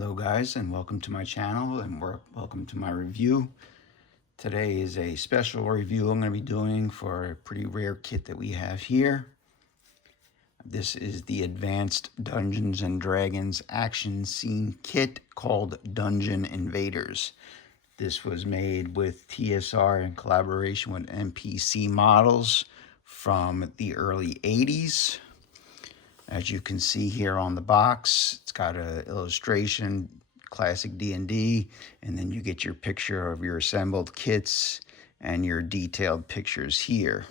Hello guys, and welcome to my channel, and welcome to my review. Today is a special review I'm going to be doing for a pretty rare kit that we have here. This is the Advanced Dungeons & Dragons Action Scene Kit called Dungeon Invaders. This was made with TSR in collaboration with NPC models from the early 80s. As you can see here on the box, it's got an illustration, classic D&D, and then you get your picture of your assembled kits and your detailed pictures here.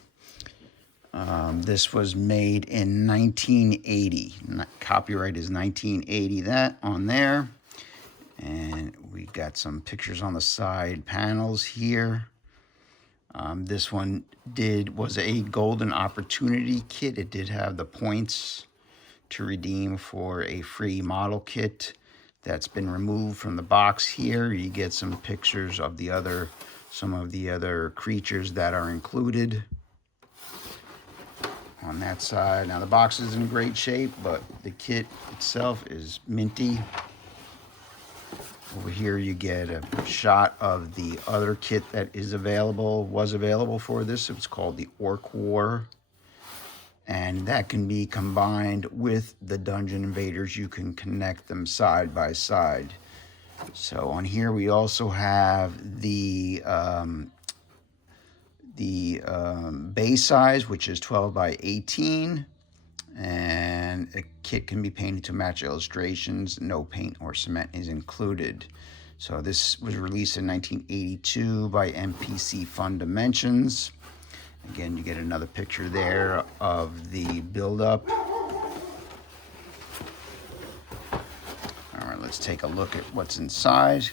This was made in 1980. Copyright is 1980, that on there. And we got some pictures on the side panels here. This one was a golden opportunity kit. It did have the points to redeem for a free model kit that's been removed from the box here. You get some pictures of some of the other creatures that are included on that side. Now the box is in great shape, but the kit itself is minty. Over here you get a shot of the other kit that was available for this. It's called the Orc War. And that can be combined with the Dungeon Invaders. You can connect them side by side. So on here we also have the base size, which is 12 by 18. And a kit can be painted to match illustrations. No paint or cement is included. So this was released in 1982 by NPC Fundimensions. Again, you get another picture there of the build-up. All right, let's take a look at what's inside.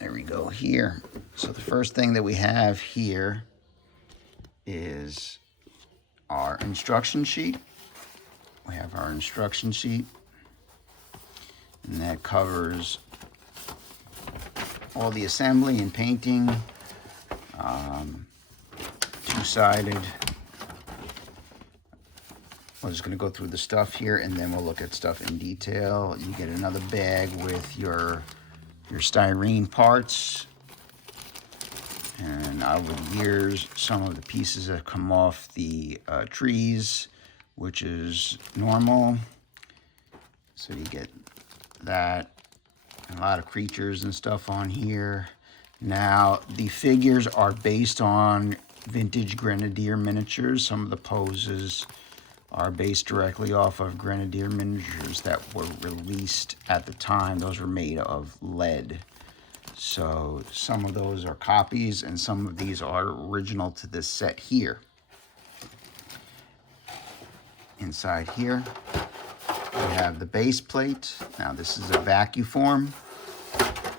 There we go here. So the first thing that we have here is our instruction sheet. We have our instruction sheet, and that covers all the assembly and painting. Two-sided. We're just going to go through the stuff here, and then we'll look at stuff in detail. You get another bag with your styrene parts. And over the years, some of the pieces have come off the trees, which is normal. So you get that. And a lot of creatures and stuff on here. Now, the figures are based on vintage Grenadier miniatures. Some of the poses are based directly off of Grenadier miniatures that were released at the time. Those were made of lead. So some of those are copies, and some of these are original to this set here. Inside here, we have the base plate. Now, this is a vacuform.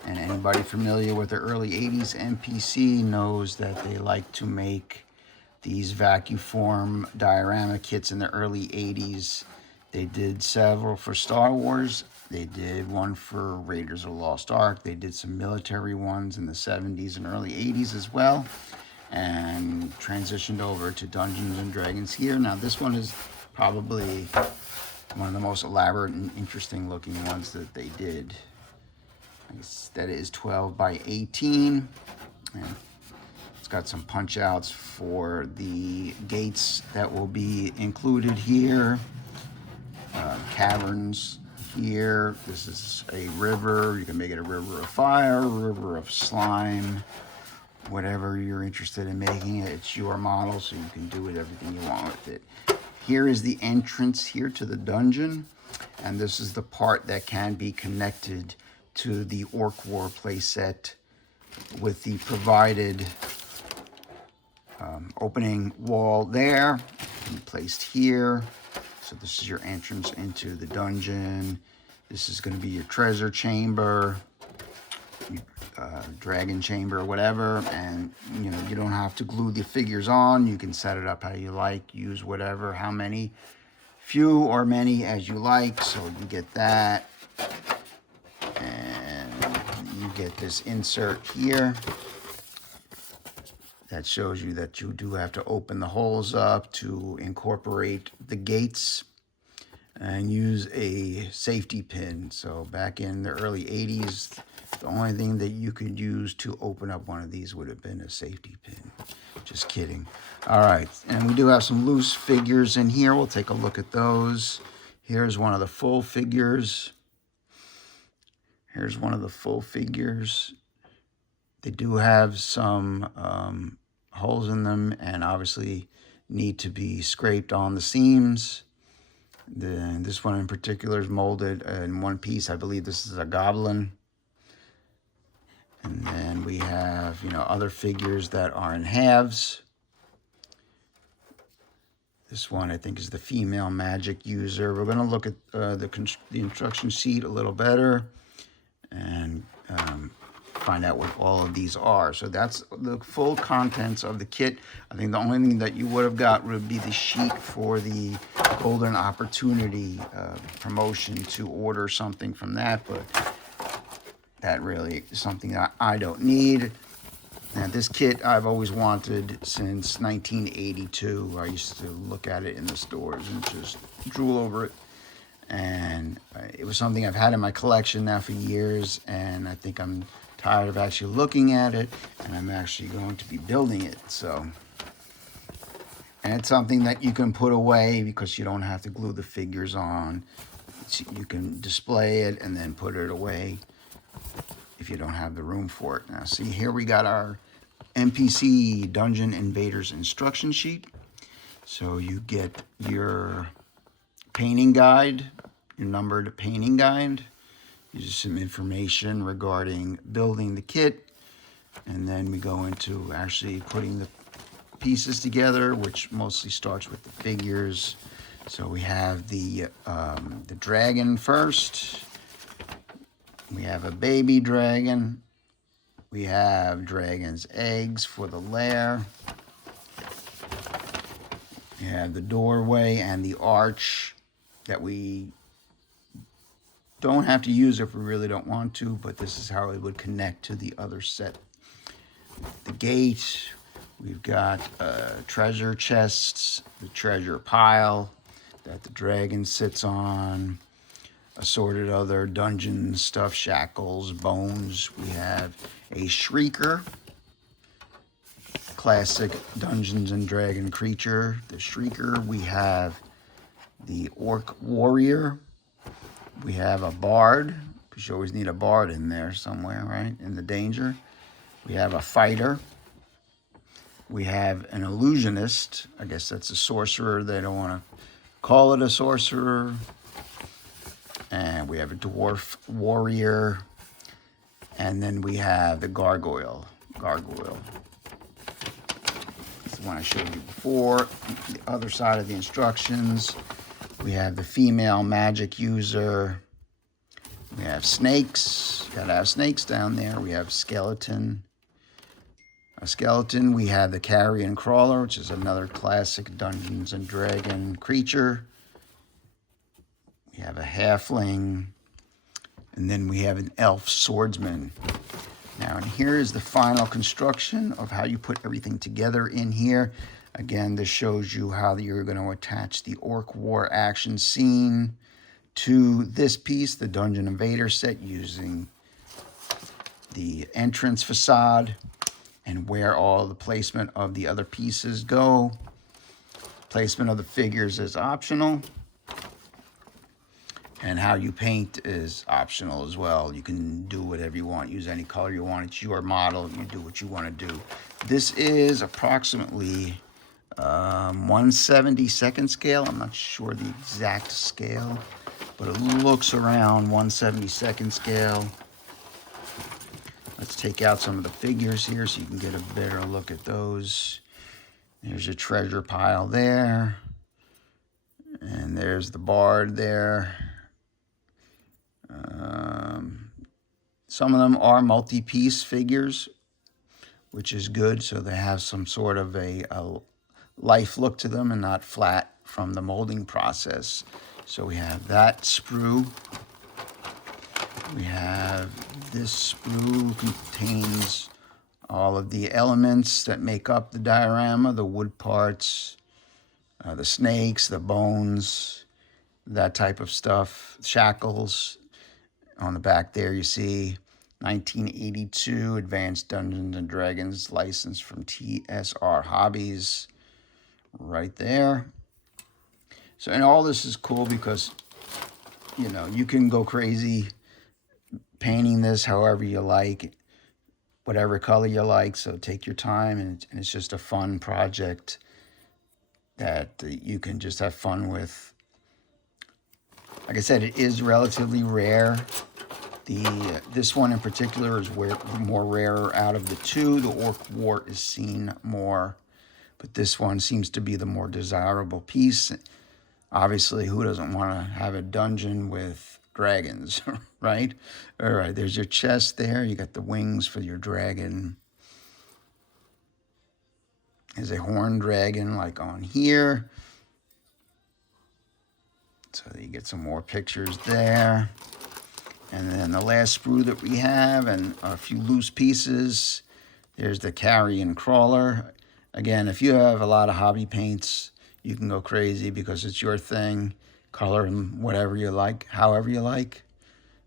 And anybody familiar with the early 80s NPC knows that they like to make these vacuform diorama kits in the early 80s. They did several for Star Wars. They did one for Raiders of the Lost Ark. They did some military ones in the 70s and early 80s as well. And transitioned over to Dungeons and Dragons here. Now this one is probably one of the most elaborate and interesting looking ones that they did. That is 12 by 18, and it's got some punch outs for the gates that will be included here. Caverns here. This is a river. You can make it a river of fire, a river of slime, whatever you're interested in making it. It's your model, so you can do it everything you want with it. Here is the entrance here to the dungeon, and this is the part that can be connected to the Orc War playset with the provided opening wall there and placed here. So this is your entrance into the dungeon. This is going to be your treasure chamber, dragon chamber, or whatever. And you know, you don't have to glue the figures on. You can set it up how you like, use whatever, how many, few or many as you like. So you get that. You get this insert here that shows you that you do have to open the holes up to incorporate the gates. and use a safety pin. So back in the early 80s, the only thing that you could use to open up one of these would have been a safety pin. Just kidding. All right, and we do have some loose figures in here. We'll take a look at those. Here's one of the full figures. Here's one of the full figures. They do have some holes in them and obviously need to be scraped on the seams. This one in particular is molded in one piece. I believe this is a goblin. And then we have, other figures that are in halves. This one, I think, is the female magic user. We're going to look at the instruction sheet a little better and find out what all of these are. So that's the full contents of the kit. I think the only thing that you would have got would be the sheet for the Golden Opportunity promotion to order something from that, but that really is something that I don't need. Now, this kit I've always wanted since 1982. I used to look at it in the stores and just drool over it. And it was something I've had in my collection now for years, and I think I'm tired of actually looking at it, and I'm actually going to be building it. So, and it's something that you can put away because you don't have to glue the figures on. You can display it and then put it away if you don't have the room for it. Now, see, here we got our NPC Dungeon Invaders instruction sheet. So you get your painting guide, your numbered painting guide. Just some information regarding building the kit, and then we go into actually putting the pieces together, which mostly starts with the figures. So we have the dragon first. We have a baby dragon. We have dragon's eggs for the lair. We have the doorway and the arch that we don't have to use if we really don't want to, but this is how it would connect to the other set. The gate, we've got treasure chests, the treasure pile that the dragon sits on, assorted other dungeon stuff, shackles, bones. We have a shrieker, classic Dungeons and Dragon creature, the shrieker. We have the orc warrior. We have a bard, because you always need a bard in there somewhere, right? In the danger. We have a fighter. We have an illusionist. I guess that's a sorcerer. They don't want to call it a sorcerer. And we have a dwarf warrior. And then we have the gargoyle. That's the one I showed you before. The other side of the instructions. We have the female magic user. We have snakes. You gotta have snakes down there. We have skeleton. A skeleton. We have the carrion crawler, which is another classic Dungeons and Dragon creature. We have a halfling. And then we have an elf swordsman. Now, and here is the final construction of how you put everything together in here. Again, this shows you how you're going to attach the Orc War action scene to this piece, the Dungeon Invader set, using the entrance facade and where all the placement of the other pieces go. Placement of the figures is optional. And how you paint is optional as well. You can do whatever you want, use any color you want. It's your model, you do what you want to do. This is approximately 1/72nd scale. I'm not sure the exact scale, but it looks around 1/72nd scale. Let's take out some of the figures here so you can get a better look at those. There's a treasure pile there. And there's the bard there. Some of them are multi-piece figures, which is good. So they have some sort of a life look to them and not flat from the molding process. So we have that sprue. We have this sprue contains all of the elements that make up the diorama, the wood parts, the snakes, the bones, that type of stuff. Shackles on the back there, you see 1982 Advanced Dungeons and Dragons license from TSR Hobbies right there. So, and all this is cool because, you know, you can go crazy painting this however you like, whatever color you like. So take your time, and it's just a fun project that you can just have fun with. Like I said, it is relatively rare. This one in particular is more rare out of the two. The orc wart is seen more, but this one seems to be the more desirable piece. Obviously, who doesn't want to have a dungeon with dragons, right? All right, there's your chest there. You got the wings for your dragon. There's a horned dragon like on here. So you get some more pictures there. And then the last sprue that we have, and a few loose pieces. There's the carrion crawler. Again, if you have a lot of hobby paints, you can go crazy because it's your thing. Color them whatever you like, however you like.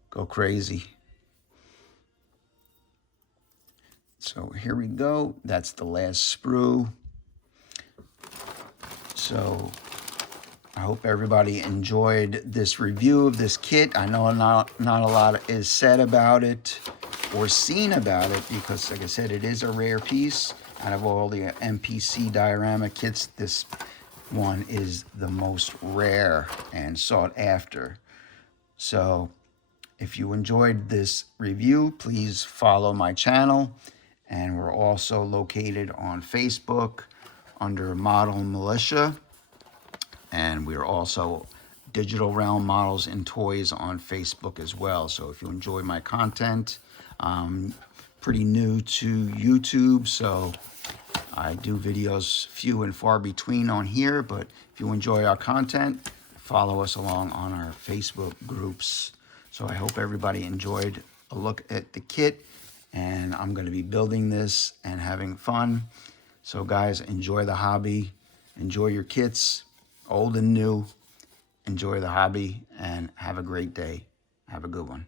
Go crazy. So here we go. That's the last sprue. So I hope everybody enjoyed this review of this kit. I know not a lot is said about it or seen about it because, like I said, it is a rare piece. Out of all the MPC diorama kits, this one is the most rare and sought after. So if you enjoyed this review, please follow my channel. And we're also located on Facebook under Model Militia. And we're also Digital Realm Models and Toys on Facebook as well. So if you enjoy my content, pretty new to YouTube, so I do videos few and far between on here. But if you enjoy our content, follow us along on our Facebook groups. So I hope everybody enjoyed a look at the kit. And I'm going to be building this and having fun. So guys, enjoy the hobby. Enjoy your kits, old and new. Enjoy the hobby and have a great day. Have a good one.